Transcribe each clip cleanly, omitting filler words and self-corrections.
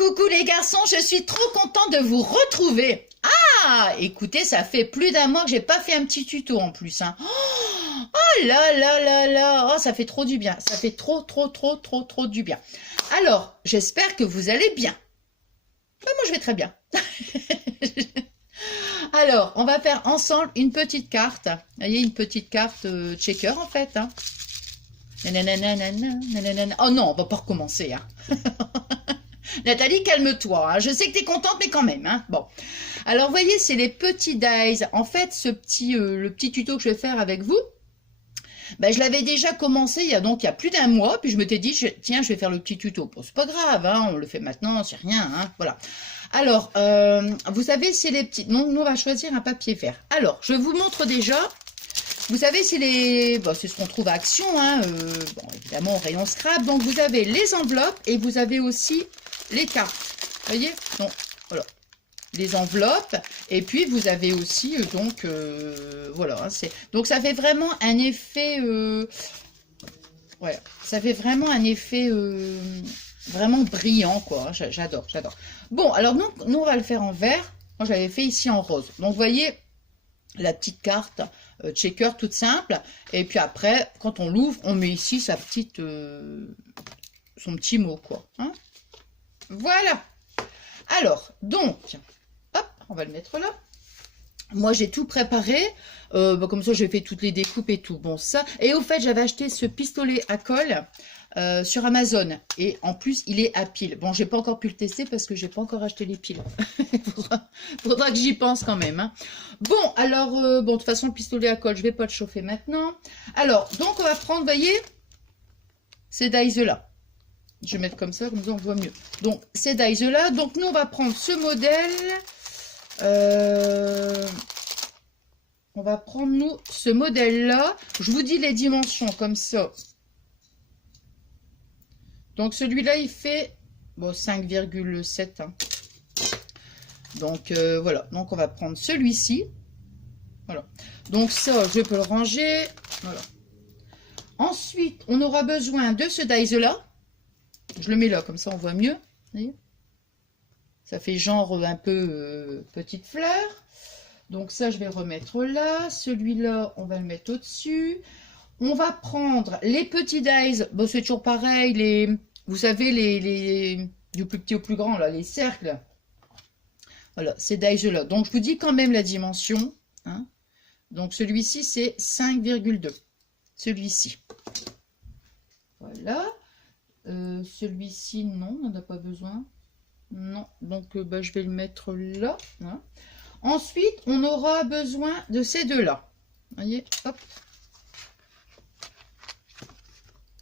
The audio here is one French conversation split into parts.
coucou les garçons, je suis trop contente de vous retrouver. Ah, écoutez, ça fait plus d'un mois que j'ai pas fait un petit tuto en plus, hein. Oh là là là là, oh, ça fait trop du bien, ça fait trop du bien. Alors, j'espère que vous allez bien. Ben, moi, je vais très bien. Alors, on va faire ensemble une petite carte. Vous voyez, une petite carte checker en fait, hein. Oh non, on va pas recommencer, hein. Nathalie, calme-toi, hein. Je sais que tu es contente, mais quand même, hein. Bon. Alors, vous voyez, c'est les petits dies. En fait, le petit tuto que je vais faire avec vous, ben, je l'avais déjà commencé il y a plus d'un mois, puis je m'étais dit, tiens, je vais faire le petit tuto. Bon, c'est pas grave, hein, on le fait maintenant, c'est rien, hein, voilà. Alors, vous savez, c'est les petits... Donc, nous, on va choisir un papier vert. Alors, je vous montre déjà... Vous savez, c'est les... Bon, c'est ce qu'on trouve à Action, hein, bon, évidemment, au rayon scrap. Donc, vous avez les enveloppes et vous avez aussi les cartes. Vous voyez? Donc, voilà. Les enveloppes. Et puis, vous avez aussi, voilà. Hein, donc, ça fait vraiment un effet... voilà. Ça fait vraiment un effet... vraiment brillant, quoi. J'adore. Bon, alors, nous, on va le faire en vert. Moi, j'avais fait ici en rose. Donc, vous voyez... la petite carte checker toute simple, et puis après quand on l'ouvre on met ici sa petite son petit mot, quoi, hein. Voilà. Alors donc hop, on va le mettre là. Moi j'ai tout préparé, comme ça j'ai fait toutes les découpes et tout. Bon, ça, et au fait j'avais acheté ce pistolet à colle sur Amazon, et en plus il est à pile. Bon, j'ai pas encore pu le tester parce que j'ai pas encore acheté les piles. faudra que j'y pense quand même, hein. Bon, alors bon, de toute façon le pistolet à colle je vais pas le chauffer maintenant. Alors donc on va prendre, vous voyez, ces dies là. Je vais mettre comme ça on voit mieux. Donc ces dies là, donc nous on va prendre ce modèle. On va prendre nous ce modèle là. Je vous dis les dimensions comme ça. Donc celui-là il fait bon 5,7, hein. Donc voilà, donc on va prendre celui-ci. Voilà. Donc ça je peux le ranger. Voilà. Ensuite on aura besoin de ce dies là. Je le mets là comme ça on voit mieux. Vous voyez, ça fait genre un peu petite fleur. Donc ça je vais le remettre là. Celui-là on va le mettre au-dessus. On va prendre les petits dies. Bon, c'est toujours pareil, vous savez, du plus petit au plus grand, là, les cercles. Voilà, ces dies-là. Donc, je vous dis quand même la dimension, hein. Donc, celui-ci, c'est 5,2. Celui-ci. Voilà. Celui-ci, non, on n'en a pas besoin. Non, donc, bah, je vais le mettre là, hein. Ensuite, on aura besoin de ces deux-là. Vous voyez, hop.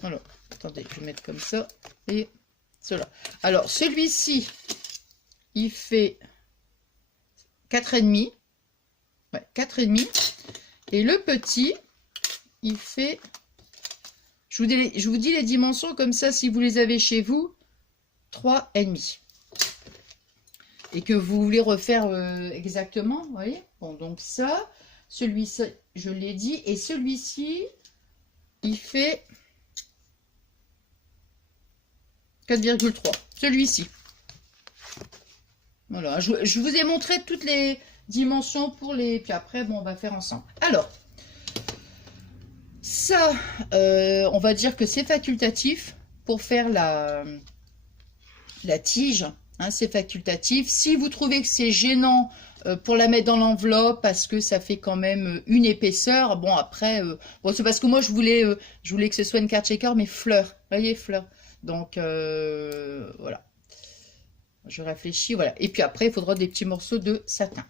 Voilà, attendez, je vais mettre comme ça, et cela. Alors, celui-ci, il fait 4,5. Ouais, 4,5. Et le petit, il fait... Je vous dis les dimensions, comme ça, si vous les avez chez vous, 3,5. Et que vous voulez refaire exactement, vous voyez. Bon, donc ça, celui-ci, je l'ai dit, et celui-ci, il fait... 4,3, celui-ci. Voilà, je vous ai montré toutes les dimensions pour les... Puis après, bon, on va faire ensemble. Alors, ça, on va dire que c'est facultatif pour faire la tige. Hein, c'est facultatif. Si vous trouvez que c'est gênant pour la mettre dans l'enveloppe parce que ça fait quand même une épaisseur, bon, après... bon, c'est parce que moi, je voulais que ce soit une carte checker, mais fleur. Vous voyez, fleur. Donc, voilà. Je réfléchis, voilà. Et puis après, il faudra des petits morceaux de satin.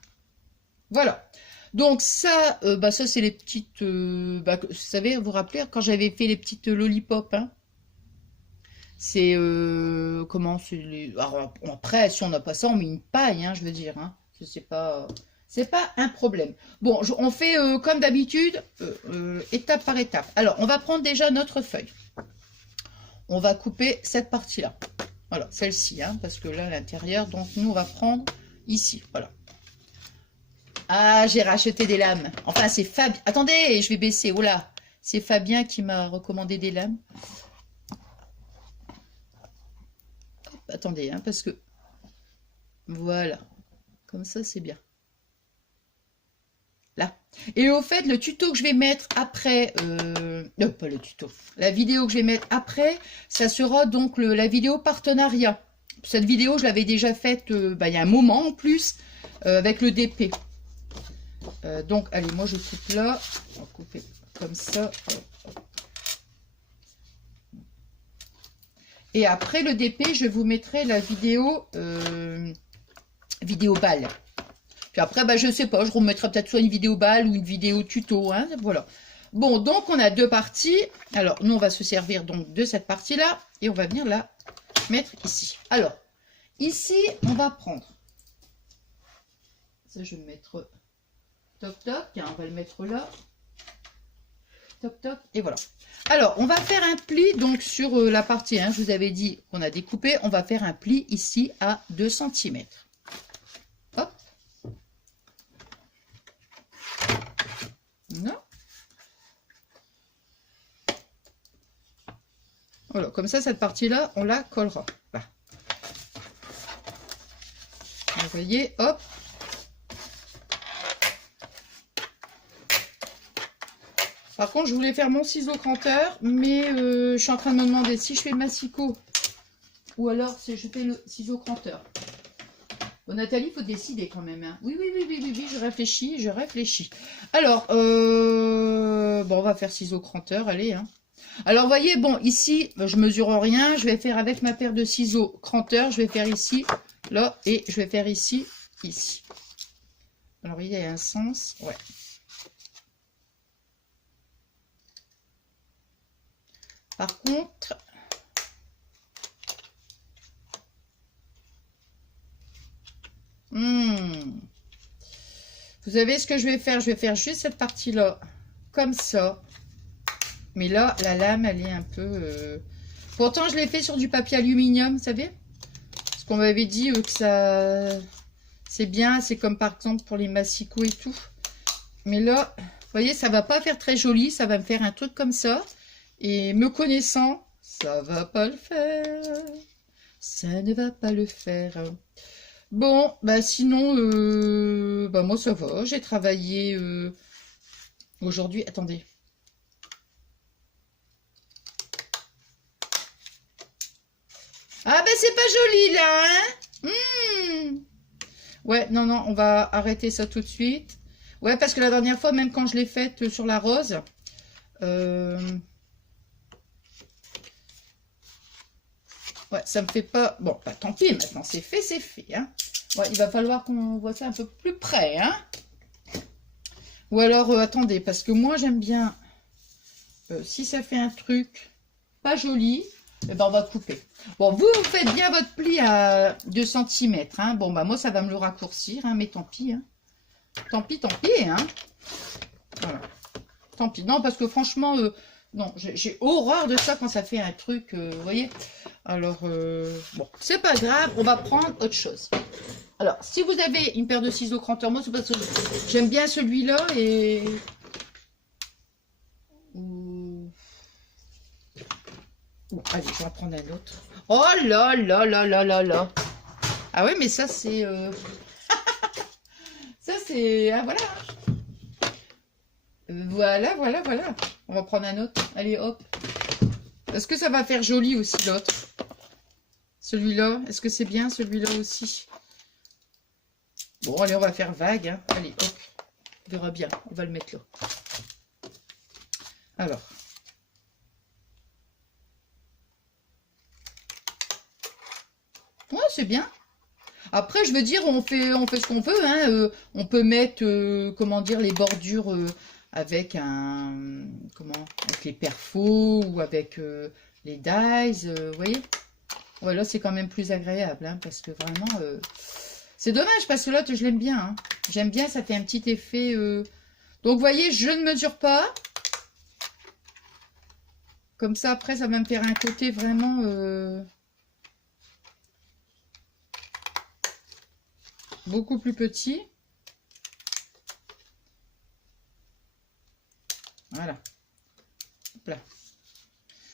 Voilà. Donc, ça, bah, ça c'est les petites... bah, vous savez, vous vous rappelez, quand j'avais fait les petites lollipops, hein, c'est... comment c'est les... Alors, après, si on n'a pas ça, on met une paille, hein, je veux dire. Hein. C'est pas un problème. Bon, on fait comme d'habitude, étape par étape. Alors, on va prendre déjà notre feuille. On va couper cette partie-là. Voilà, celle-ci, hein, parce que là, à l'intérieur, donc nous, on va prendre ici, voilà. Ah, j'ai racheté des lames. Enfin, c'est Fabien. Attendez, je vais baisser. Oh là, c'est Fabien qui m'a recommandé des lames. Hop, attendez, hein, parce que Voilà. Comme ça, c'est bien. Là. Et au fait, le tuto que je vais mettre après, non, pas le tuto, la vidéo que je vais mettre après, ça sera donc la vidéo partenariat. Cette vidéo, je l'avais déjà faite il y a un moment en plus, avec le DP. Donc, allez, moi je coupe là, on va couper comme ça. Et après le DP, je vous mettrai la vidéo, vidéo balle. Puis après, bah, je sais pas, je remettrai peut-être soit une vidéo balle ou une vidéo tuto, hein, voilà. Bon, donc on a deux parties. Alors, nous, on va se servir donc de cette partie-là et on va venir la mettre ici. Alors, ici, on va prendre, ça je vais mettre toc toc, hein, on va le mettre là, toc toc, et voilà. Alors, on va faire un pli donc sur la partie, hein, je vous avais dit qu'on a découpé, on va faire un pli ici à 2 cm. Hop. Non. Voilà, comme ça, cette partie-là, on la collera. Là. Vous voyez, hop. Par contre, je voulais faire mon ciseau cranteur, mais je suis en train de me demander si je fais le massicot ou alors si je fais le ciseau cranteur. Bon, Nathalie, il faut décider quand même. Hein. Oui, je réfléchis, Alors, bon, on va faire ciseau cranteur, allez. Hein. Alors, vous voyez, bon, ici, je mesure rien. Je vais faire avec ma paire de ciseaux cranteur. Je vais faire ici, là, et je vais faire ici, ici. Alors, il y a un sens, ouais. Par contre, vous savez ce que je vais faire? Je vais faire juste cette partie-là, comme ça. Mais là, la lame, elle est un peu... Pourtant, je l'ai fait sur du papier aluminium, vous savez? Parce qu'on m'avait dit que ça... C'est bien, c'est comme par exemple pour les massicots et tout. Mais là, vous voyez, ça va pas faire très joli. Ça va me faire un truc comme ça. Et me connaissant, ça va pas le faire. Ça ne va pas le faire. Bon, bah sinon, bah moi ça va. J'ai travaillé aujourd'hui. Attendez. Ah bah c'est pas joli là, hein. Ouais, non, on va arrêter ça tout de suite. Ouais, parce que la dernière fois, même quand je l'ai faite sur la rose, ouais, ça me fait pas... Bon, bah tant pis, maintenant c'est fait, hein. Ouais, il va falloir qu'on voit ça un peu plus près, hein. Ou alors, attendez, parce que moi j'aime bien, si ça fait un truc pas joli, eh ben on va couper. Bon, vous faites bien votre pli à 2 cm, hein. Bon, bah moi ça va me le raccourcir, hein, mais tant pis, hein. Tant pis, hein. Voilà. Tant pis. Non, parce que franchement... non, j'ai horreur de ça quand ça fait un truc, vous voyez. Alors, bon, c'est pas grave, on va prendre autre chose. Alors, si vous avez une paire de ciseaux cranteur, moi, c'est parce que j'aime bien celui-là et... allez, je vais en prendre un autre. Oh là là là là là là. Ah ouais, mais ça, c'est... ça, c'est... Ah, voilà. Voilà. On va prendre un autre. Allez, hop. Est-ce que ça va faire joli aussi, l'autre? Celui-là, est-ce que c'est bien, celui-là aussi? Bon, allez, on va faire vague. Hein. Allez, hop. On verra bien. On va le mettre là. Alors. Ouais, c'est bien. Après, je veux dire, on fait ce qu'on peut. Hein. On peut mettre, comment dire, les bordures... avec avec les perfos ou avec les dies, vous voyez. Ouais, là c'est quand même plus agréable, hein, parce que vraiment, c'est dommage parce que l'autre je l'aime bien, hein. J'aime bien, ça fait un petit effet. Donc vous voyez, je ne mesure pas. Comme ça après ça va me faire un côté vraiment beaucoup plus petit. Voilà. Hop là.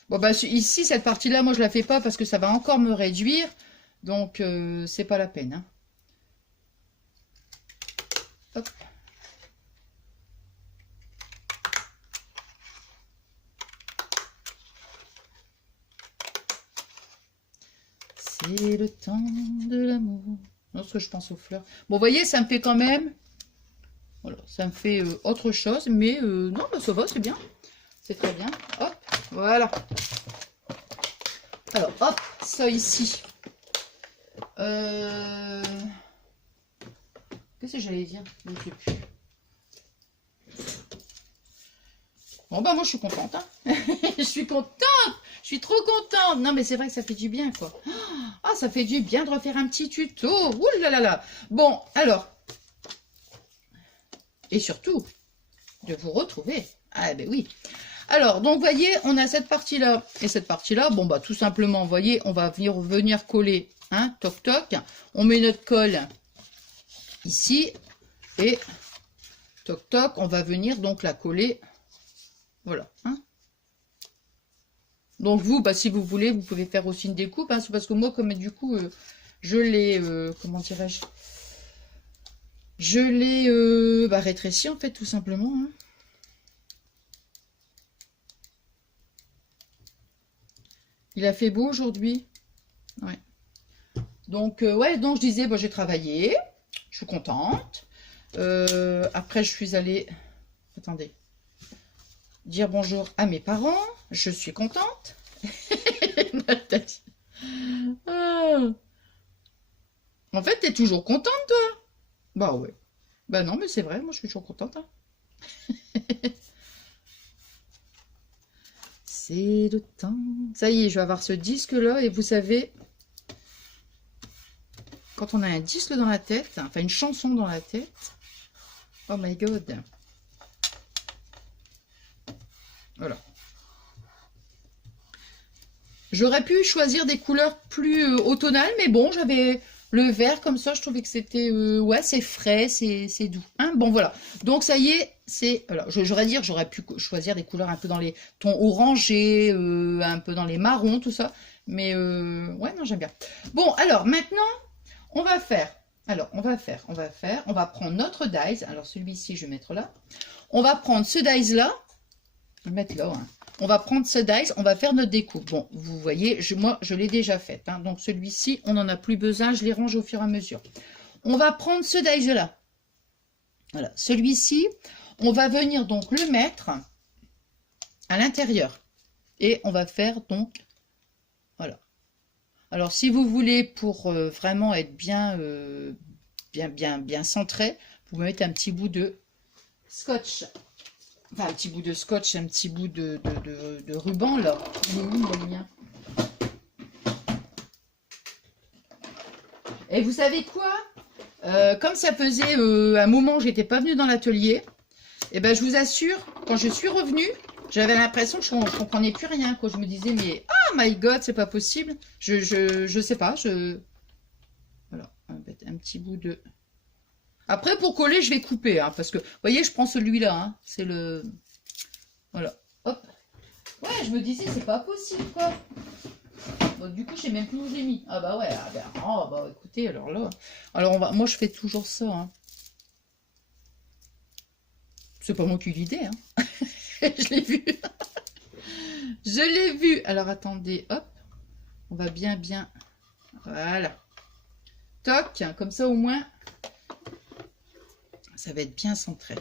Bon, bah, ici, cette partie-là, moi, je la fais pas parce que ça va encore me réduire. Donc, c'est pas la peine. Hein. Hop. C'est le temps de l'amour. Lorsque je pense aux fleurs. Bon, vous voyez, ça me fait quand même... Voilà, ça me fait autre chose. Mais non, bah, ça va, c'est bien. C'est très bien. Hop, voilà. Alors, hop, ça ici. Qu'est-ce que j'allais dire? Je ne sais plus. Bon, bah, moi, je suis contente. Hein. Je suis contente. Je suis trop contente. Non, mais c'est vrai que ça fait du bien, quoi. Ah, ça fait du bien de refaire un petit tuto. Ouh là là là. Bon, alors. Et surtout, de vous retrouver. Ah, ben oui. Alors, donc, vous voyez, on a cette partie-là et cette partie-là. Bon, bah, tout simplement, vous voyez, on va venir coller. Hein, toc, toc. On met notre colle ici. Et toc, toc, on va venir donc la coller. Voilà. Hein. Donc, vous, bah, si vous voulez, vous pouvez faire aussi une découpe. Hein, c'est parce que moi, comme du coup, je l'ai, comment dirais-je, je l'ai bah, rétréci, en fait, tout simplement. Hein. Il a fait beau aujourd'hui. Ouais. Donc, ouais, donc je disais, bon, j'ai travaillé. Je suis contente. Après, je suis allée... Attendez. Dire bonjour à mes parents. Je suis contente. Ah. En fait, t'es toujours contente, toi? Bah ouais. Bah non, mais c'est vrai, moi, je suis toujours contente. Hein. C'est le temps. Ça y est, je vais avoir ce disque-là. Et vous savez, quand on a un disque dans la tête, enfin une chanson dans la tête, oh my god. Voilà. J'aurais pu choisir des couleurs plus automnales, mais bon, j'avais le vert comme ça, je trouvais que c'était, ouais, c'est frais, c'est doux. Hein, bon, voilà. Donc, ça y est, c'est, voilà, j'aurais pu choisir des couleurs un peu dans les tons orangés, un peu dans les marrons, tout ça. Mais, ouais, non, j'aime bien. Bon, alors, maintenant, on va faire, on va prendre notre dies. Alors, celui-ci, je vais mettre là. On va prendre ce dies-là. Je vais le mettre là, hein. On va prendre ce dice, on va faire notre découpe. Bon, vous voyez, moi, je l'ai déjà faite. Hein, donc, celui-ci, on n'en a plus besoin. Je les range au fur et à mesure. On va prendre ce dice-là. Voilà. Celui-ci, on va venir donc le mettre à l'intérieur. Et on va faire donc... Voilà. Alors, si vous voulez, pour vraiment être bien, bien centré, vous mettez un petit bout de scotch. Enfin, un petit bout de scotch, un petit bout de ruban, là. Et vous savez quoi? Comme ça faisait un moment que j'étais pas venue dans l'atelier, et ben je vous assure, quand je suis revenue, j'avais l'impression que je comprenais plus rien. Quoi. Je me disais, mais oh my god, c'est pas possible. Je sais pas, Voilà, un petit bout de... Après, pour coller, je vais couper, hein, parce que, vous voyez, je prends celui-là, hein, c'est le... Voilà, hop. Ouais, je me disais, c'est pas possible, quoi. Bon, du coup, je sais même plus où je l'ai mis. Ah bah ouais, oh, bah écoutez, alors là... Alors, moi, je fais toujours ça, hein. C'est pas moi qui ai l'idée, hein. Je l'ai vu. Je l'ai vu. Alors, attendez, hop. On va bien... Voilà. Toc, comme ça, au moins... Ça va être bien centré.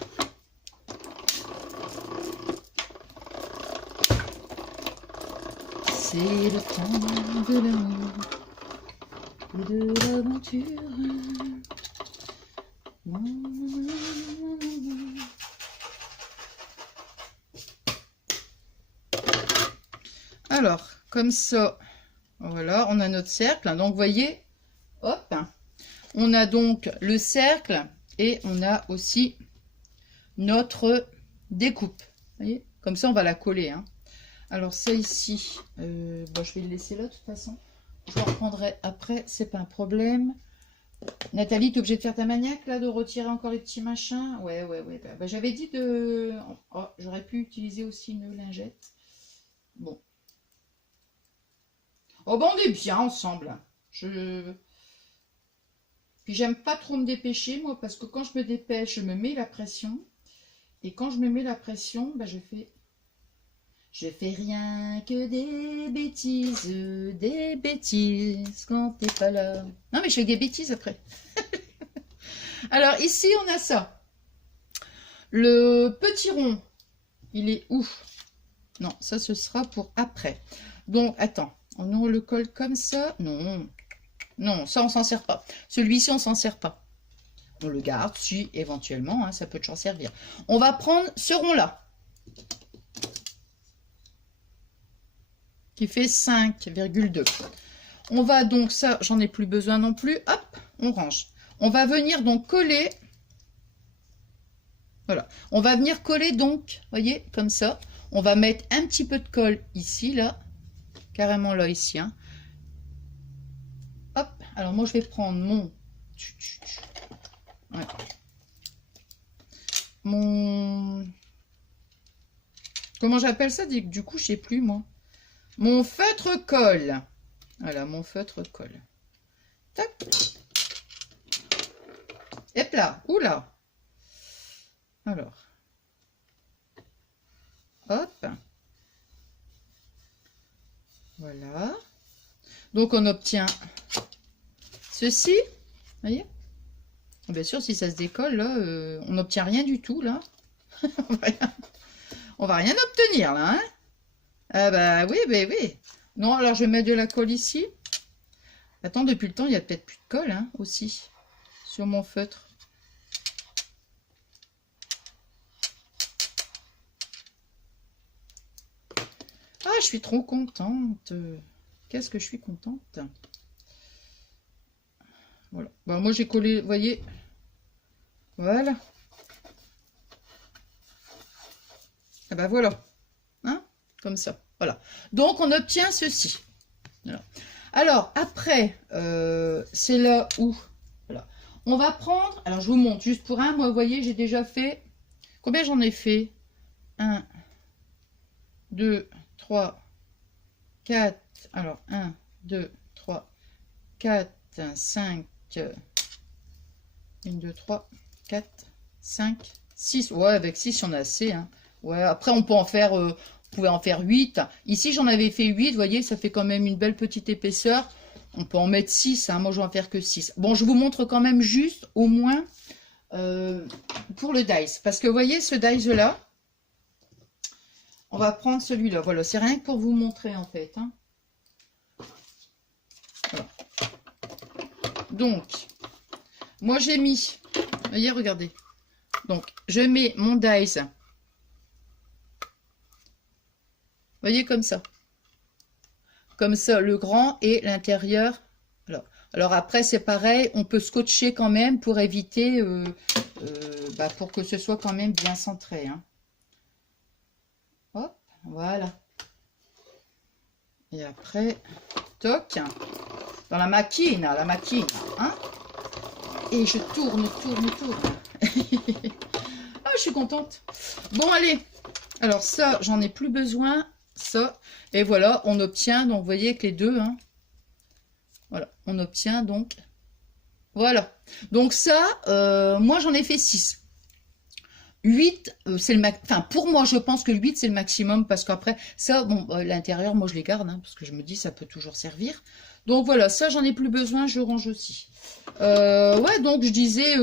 C'est le temps de l'amour et de l'aventure. Alors, comme ça, voilà, on a notre cercle. Donc, vous voyez, hop, on a donc le cercle. Et on a aussi notre découpe. Vous voyez? Comme ça, on va la coller. Hein. Alors, ça ici, bon, je vais le laisser là, de toute façon. Je le reprendrai après, c'est pas un problème. Nathalie, tu es obligée de faire ta maniaque, là, de retirer encore les petits machins? Ouais. Bah, j'avais dit de... Oh, j'aurais pu utiliser aussi une lingette. Bon. Oh, ben, on est bien ensemble. Puis j'aime pas trop me dépêcher, moi, parce que quand je me dépêche, je me mets la pression. Et quand je me mets la pression, bah, je fais rien que des bêtises quand t'es pas là. Non, mais je fais des bêtises après. Alors, ici, on a ça. Le petit rond, il est où? Non, ça, ce sera pour après. Donc, attends, on le colle comme ça. Non, non, ça, on s'en sert pas. Celui-ci, on s'en sert pas. On le garde, si, éventuellement, hein, ça peut toujours servir. On va prendre ce rond-là. Qui fait 5,2. On va donc, ça, j'en ai plus besoin non plus. Hop, on range. On va venir donc coller. Voilà. On va venir coller donc, voyez, comme ça. On va mettre un petit peu de colle ici, là. Carrément là, ici. Hein. Hop. Alors, moi, je vais prendre mon... Ouais. Mon... Comment j'appelle ça? Du coup, je sais plus, moi. Mon feutre colle. Voilà, mon feutre colle. Tac. Et là. Oula. Alors. Hop. Voilà. Donc, on obtient ceci. Vous voyez? Bien sûr, si ça se décolle, là, on n'obtient rien du tout, là. On va rien obtenir, là, hein. Ah bah oui, bah oui. Non, alors je vais mettre de la colle ici. Attends, depuis le temps, il y a peut-être plus de colle, hein, aussi, sur mon feutre. Ah, je suis trop contente. Qu'est-ce que je suis contente. Voilà. Bon, moi, j'ai collé, vous voyez. Voilà. Ah bah voilà. Hein, comme ça. Voilà. Donc, on obtient ceci. Voilà. Alors, après, c'est là où... Voilà. On va prendre... Alors, je vous montre juste pour un. Moi, vous voyez, j'ai déjà fait... Combien j'en ai fait? 1, 2, 3, 4... Alors, 1, 2, 3, 4, 5... 1, 2, 3, 4, 5, 6. Ouais, avec 6, on a assez. Hein. Ouais, après, on peut en faire... vous pouvez en faire 8. Ici, j'en avais fait 8. Vous voyez, ça fait quand même une belle petite épaisseur. On peut en mettre 6. Hein. Moi, je vais en faire que 6. Bon, je vous montre quand même juste, au moins, pour le dice. Parce que, vous voyez, ce dice-là, on va prendre celui-là. Voilà, c'est rien que pour vous montrer, en fait. Hein. Voilà. Donc, moi, j'ai mis... Vous voyez, regardez. Donc, je mets mon dice... Vous voyez, comme ça. Comme ça, le grand et l'intérieur. Alors après, c'est pareil, on peut scotcher quand même pour éviter, pour que ce soit quand même bien centré. Hein. Hop, voilà. Et après, toc, dans la machine, hein. Et je tourne. Ah, je suis contente. Bon, allez. Alors ça, j'en ai plus besoin. Ça, et voilà, on obtient, donc vous voyez que les deux, hein, voilà, on obtient donc, voilà, donc ça, moi j'en ai fait 6, 8, c'est le max, enfin pour moi je pense que 8 c'est le maximum, parce qu'après, ça, bon, l'intérieur, moi je les garde, hein, parce que je me dis ça peut toujours servir, donc voilà, ça j'en ai plus besoin, je range aussi, ouais, donc je disais,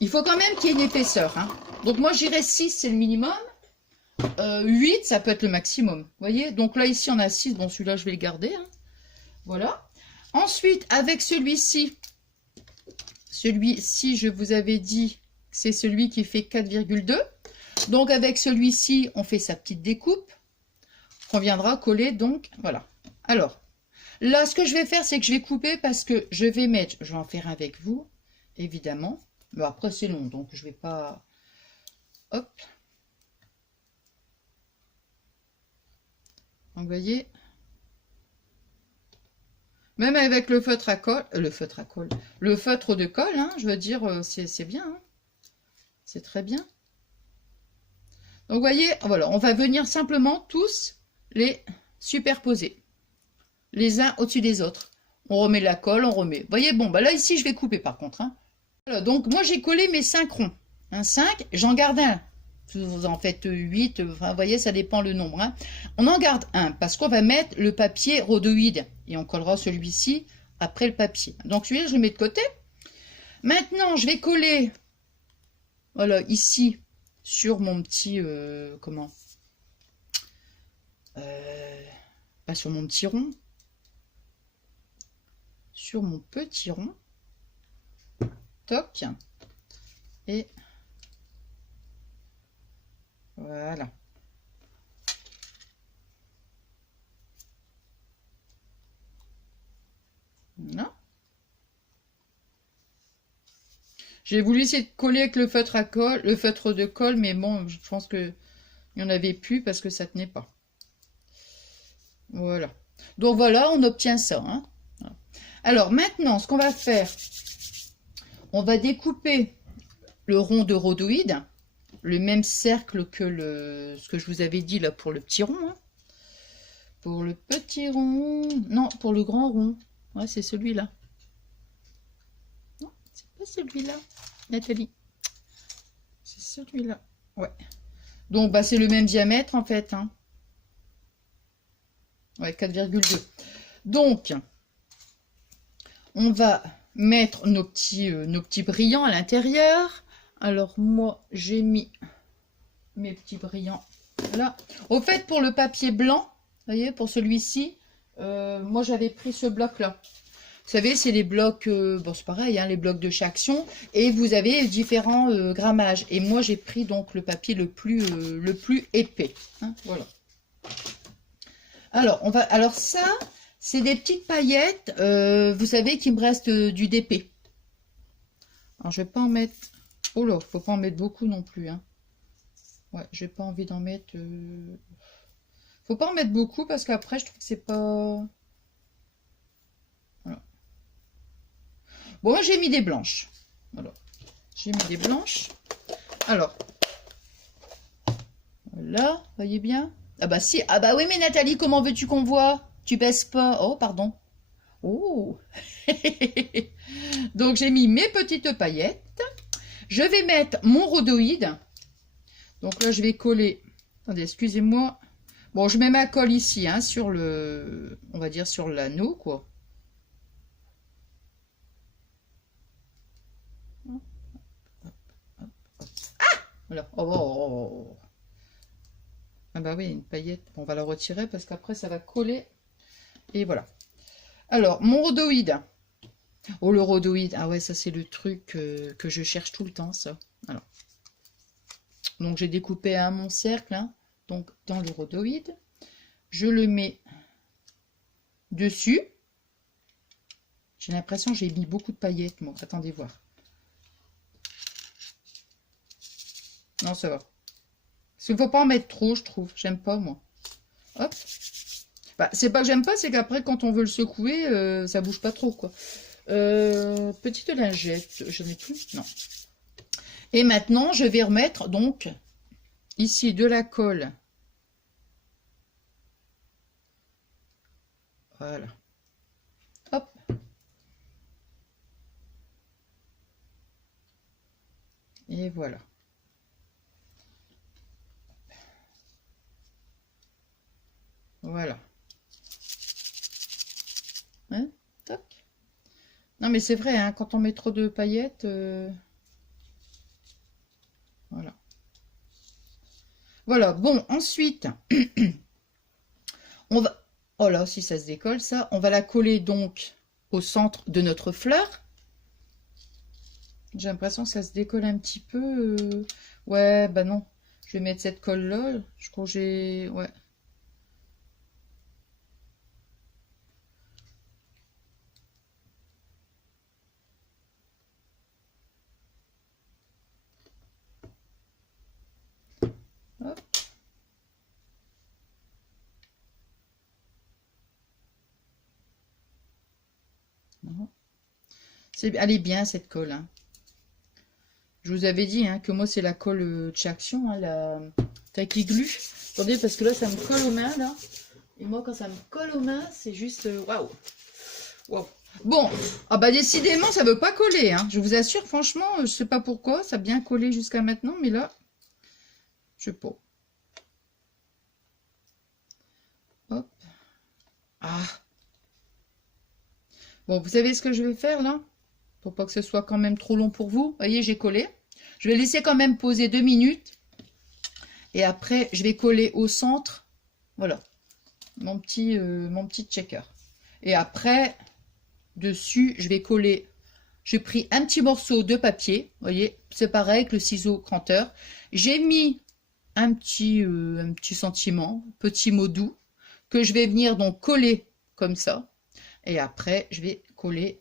il faut quand même qu'il y ait une épaisseur, hein, donc moi j'irais 6, c'est le minimum, 8, ça peut être le maximum. Vous voyez? Donc là, ici, on a 6. Bon, celui-là, je vais le garder. Hein. Voilà. Ensuite, avec celui-ci, je vous avais dit, c'est celui qui fait 4,2. Donc, avec celui-ci, on fait sa petite découpe qu'on viendra coller. Donc, voilà. Alors, là, ce que je vais faire, c'est que je vais couper parce que je vais en faire un avec vous, évidemment. Mais après, c'est long, donc je vais pas... Hop. Donc, vous voyez, même avec le feutre à colle, le feutre de colle, hein, je veux dire, c'est bien, hein, c'est très bien. Donc, vous voyez, voilà, on va venir simplement tous les superposer, les uns au-dessus des autres. On remet la colle, on remet. Vous voyez, bon, bah là, ici, je vais couper par contre. Hein. Voilà, donc, moi, j'ai collé mes 5 ronds. Un 5, j'en garde un. Vous en faites 8, enfin, vous voyez, ça dépend le nombre. Hein. On en garde un, parce qu'on va mettre le papier rhodoïde. Et on collera celui-ci après le papier. Donc, celui-là, je le mets de côté. Maintenant, je vais coller, voilà, ici, sur mon petit, comment pas sur mon petit rond. Sur mon petit rond. Toc. Et voilà. Non. J'ai voulu essayer de coller avec le feutre à colle, le feutre de colle, mais bon, je pense que il n'y en avait plus parce que ça tenait pas. Voilà. Donc voilà, on obtient ça. Hein. Alors maintenant, ce qu'on va faire, on va découper le rond de rhodoïde, le même cercle que ce que je vous avais dit là pour le petit rond. Hein. Pour le petit rond, non, pour le grand rond. Ouais, c'est celui-là. Non, c'est pas celui-là, Nathalie. C'est celui-là. Ouais. Donc, bah, c'est le même diamètre, en fait. Hein. Ouais, 4,2. Donc, on va mettre nos petits brillants à l'intérieur. Alors, moi, j'ai mis mes petits brillants là. Au fait, pour le papier blanc, vous voyez, pour celui-ci, moi, j'avais pris ce bloc-là. Vous savez, c'est les blocs, bon c'est pareil, hein, les blocs de chaque action, et vous avez différents grammages. Et moi, j'ai pris donc le papier le plus épais. Hein, voilà. Alors ça, c'est des petites paillettes, vous savez, qu'il me reste du DP. Alors, je vais pas en mettre... Oh là, faut pas en mettre beaucoup non plus. Hein. Ouais, j'ai pas envie d'en mettre... Faut pas en mettre beaucoup, parce qu'après, je trouve que c'est pas... Bon, moi, j'ai mis des blanches. Voilà. J'ai mis des blanches. Alors, voilà, voyez bien. Ah bah si, ah bah oui, mais Nathalie, comment veux-tu qu'on voit? Tu baisses pas. Oh, pardon. Oh. Donc, j'ai mis mes petites paillettes. Je vais mettre mon rhodoïde. Donc là, je vais coller. Attendez, excusez-moi. Bon, je mets ma colle ici, hein, sur le... On va dire sur l'anneau, quoi. Voilà. Oh, oh, oh, oh. Ah bah oui, une paillette. On va la retirer parce qu'après ça va coller. Et voilà. Alors, mon rhodoïde. Oh, le rhodoïde. Ah ouais, ça c'est le truc que je cherche tout le temps, ça. Alors. Donc j'ai découpé mon cercle. Hein, donc dans le rhodoïde. Je le mets dessus. J'ai l'impression que j'ai mis beaucoup de paillettes, moi. Attendez voir. Non, ça va. Parce qu'il ne faut pas en mettre trop, je trouve. J'aime pas, moi. Hop. Bah, c'est pas que j'aime pas, c'est qu'après, quand on veut le secouer, ça bouge pas trop, quoi. Petite lingette. J'en ai plus? Non. Et maintenant, je vais remettre, donc, ici, de la colle. Voilà. Hop. Et voilà. Voilà. Hein? Toc. Non, mais c'est vrai, hein, quand on met trop de paillettes... Voilà. Voilà, bon, ensuite, on va... Oh là, si ça se décolle, ça. On va la coller, donc, au centre de notre fleur. J'ai l'impression que ça se décolle un petit peu. Ouais, bah non. Je vais mettre cette colle-là. Je crois que j'ai... Ouais. Hop. Elle est bien, cette colle. Hein. Je vous avais dit hein, que moi, c'est la colle de chez Action, hein, la Tacky Glue. Attendez, parce que là, ça me colle aux mains, là. Et moi, quand ça me colle aux mains, c'est juste... Waouh! Waouh! Bon, ah bah décidément, ça veut pas coller, hein. Je vous assure, franchement, je sais pas pourquoi, ça a bien collé jusqu'à maintenant, mais là, je sais pas. Hop. Ah. Bon, vous savez ce que je vais faire, là? Pour pas que ce soit quand même trop long pour vous. Vous voyez, j'ai collé. Je vais laisser quand même poser 2 minutes. Et après, je vais coller au centre. Voilà. Mon petit checker. Et après, dessus, je vais coller. J'ai pris un petit morceau de papier. Vous voyez, c'est pareil avec le ciseau cranteur. J'ai mis un petit sentiment, petit mot doux, que je vais venir donc coller comme ça. Et après, je vais coller.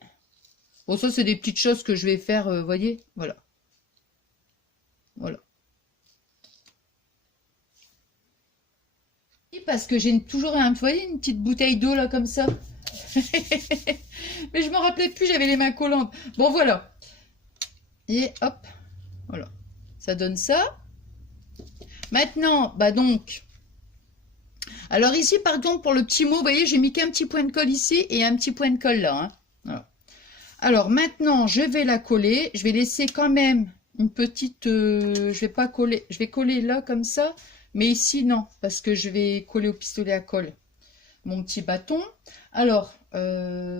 Bon, ça, c'est des petites choses que je vais faire, vous voyez, voilà. Voilà. Parce que j'ai toujours vous voyez, une petite bouteille d'eau là comme ça. Mais je me rappelais plus, j'avais les mains collantes. Bon, voilà. Et hop, voilà. Ça donne ça. Maintenant, bah donc. Alors ici, par exemple, pour le petit mot, vous voyez, j'ai mis qu'un petit point de colle ici et un petit point de colle là. Hein. Voilà. Alors maintenant, je vais la coller. Je vais laisser quand même une petite... je vais pas coller. Je vais coller là comme ça. Mais ici, non. Parce que je vais coller au pistolet à colle. Mon petit bâton. Alors, où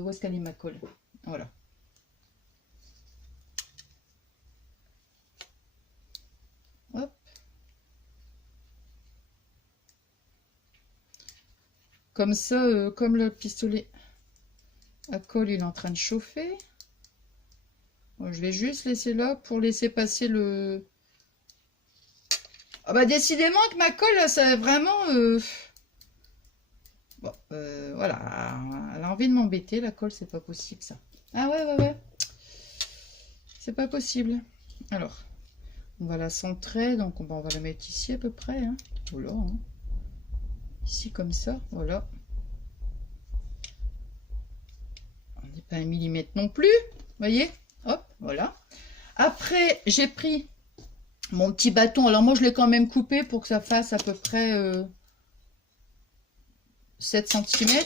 est-ce qu'elle est ma colle? Voilà. Hop. Comme ça, comme le pistolet à colle, il est en train de chauffer. Bon, je vais juste laisser là pour laisser passer le... Ah bah décidément que ma colle, ça vraiment... Bon, voilà. Elle a envie de m'embêter, la colle, c'est pas possible ça. Ah ouais, ouais, ouais. C'est pas possible. Alors, on va la centrer, donc on va la mettre ici à peu près. Hein. Voilà. Hein. Ici comme ça, voilà. On n'est pas 1 millimètre non plus. Vous voyez? Hop, voilà. Après, j'ai pris mon petit bâton. Alors moi, je l'ai quand même coupé pour que ça fasse à peu près 7 cm.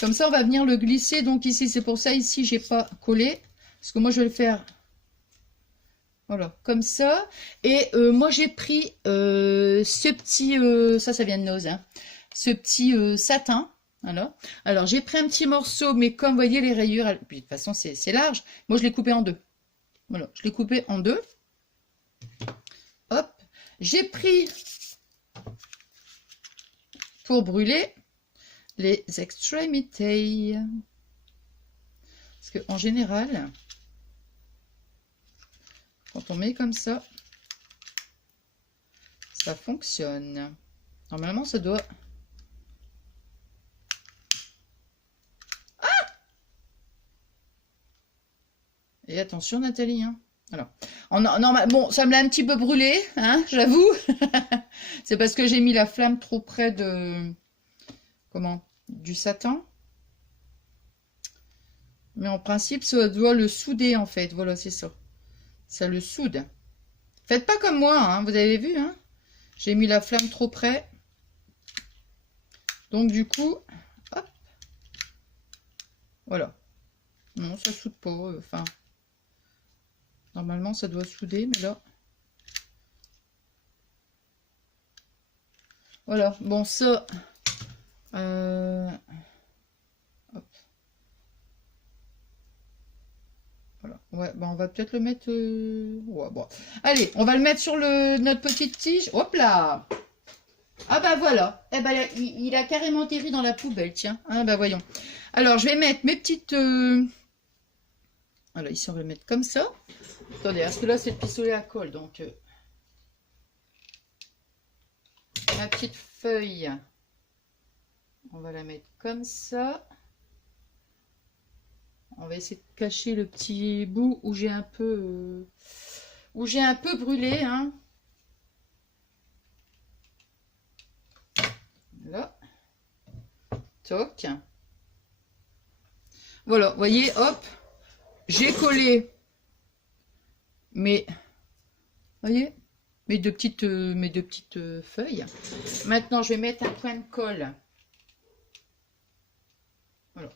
Comme ça, on va venir le glisser. Donc ici, c'est pour ça, ici, j'ai pas collé. Parce que moi, je vais le faire... Voilà, comme ça. Et moi, j'ai pris ce petit... ça vient de Nose. Hein, ce petit satin. Voilà. Alors, j'ai pris un petit morceau, mais comme vous voyez, les rayures... Puis, de toute façon, c'est large. Moi, je l'ai coupé en deux. Voilà, je l'ai coupé en deux. Hop. J'ai pris, pour brûler, les extrémités. Parce que en général... Quand on met comme ça fonctionne. Normalement, ça doit... Ah! Et attention, Nathalie. Hein. Alors, normal, bon, ça me l'a un petit peu brûlé, hein, j'avoue. C'est parce que j'ai mis la flamme trop près de... Comment? Du satin. Mais en principe, ça doit le souder, en fait. Voilà, c'est ça. Ça le soude. Faites pas comme moi, hein, vous avez vu, hein. J'ai mis la flamme trop près. Donc du coup, hop. Voilà. Non, ça soude pas. Enfin, normalement, ça doit souder, mais là... Voilà. Bon, ça... Hop. Voilà. Ouais, bah on va peut-être le mettre... Ouais, bon. Allez, on va le mettre sur notre petite tige. Hop là! Ah bah voilà. Eh ben, il a carrément atterri dans la poubelle, tiens. Ah bah voyons. Alors, je vais mettre mes petites... Voilà, ici, on va le mettre comme ça. Attendez, parce que là, c'est le pistolet à colle, donc... Ma petite feuille, on va la mettre comme ça. On va essayer de cacher le petit bout où j'ai un peu brûlé, hein. Là. Toc. Voilà, vous voyez, hop, j'ai collé mes, voyez, mes deux petites feuilles. Maintenant, je vais mettre un point de colle. Voilà.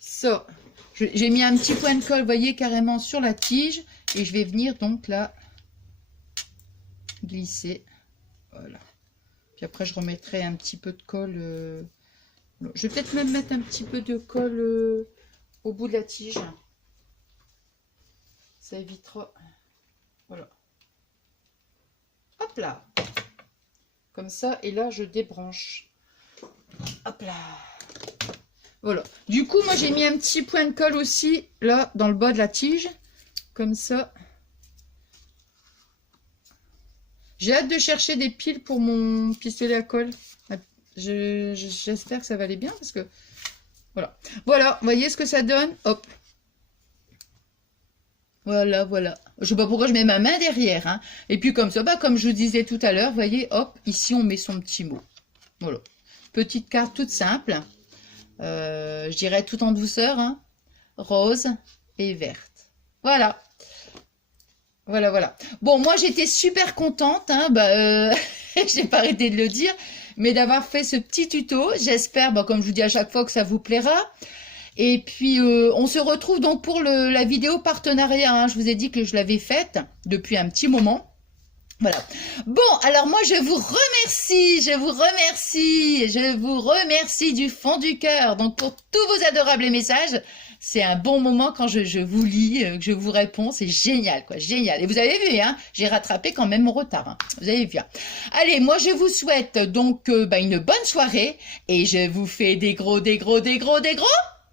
Ça, J'ai mis un petit point de colle, vous voyez, carrément sur la tige. Et je vais venir donc là glisser. Voilà. Puis après, je remettrai un petit peu de colle. Je vais peut-être même mettre un petit peu de colle au bout de la tige. Ça évitera. Voilà. Hop là. Comme ça. Et là, je débranche. Hop là. Voilà. Du coup, moi, j'ai mis un petit point de colle aussi, là, dans le bas de la tige. Comme ça. J'ai hâte de chercher des piles pour mon pistolet à colle. J'espère que ça va aller bien parce que... Voilà. Voilà, vous voyez ce que ça donne? Hop. Voilà, voilà. Je sais pas pourquoi je mets ma main derrière. Hein. Et puis comme ça, bah, comme je vous disais tout à l'heure, vous voyez, hop, ici on met son petit mot. Voilà. Petite carte toute simple. Je dirais tout en douceur. Hein. Rose et verte. Voilà. Voilà, voilà. Bon, moi, j'étais super contente. Hein, j'ai pas arrêté de le dire. Mais d'avoir fait ce petit tuto. J'espère, comme je vous dis à chaque fois, que ça vous plaira. Et puis, on se retrouve donc pour la vidéo partenariat. Hein. Je vous ai dit que je l'avais faite depuis un petit moment. Voilà. Bon, alors moi, je vous remercie du fond du cœur. Donc, pour tous vos adorables messages, c'est un bon moment quand je vous lis, que je vous réponds. C'est génial, quoi, génial. Et vous avez vu, hein, j'ai rattrapé quand même mon retard. Hein. Vous avez vu. Hein. Allez, moi, je vous souhaite donc une bonne soirée. Et je vous fais des gros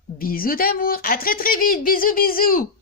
bisous d'amour. À très très vite. Bisous, bisous.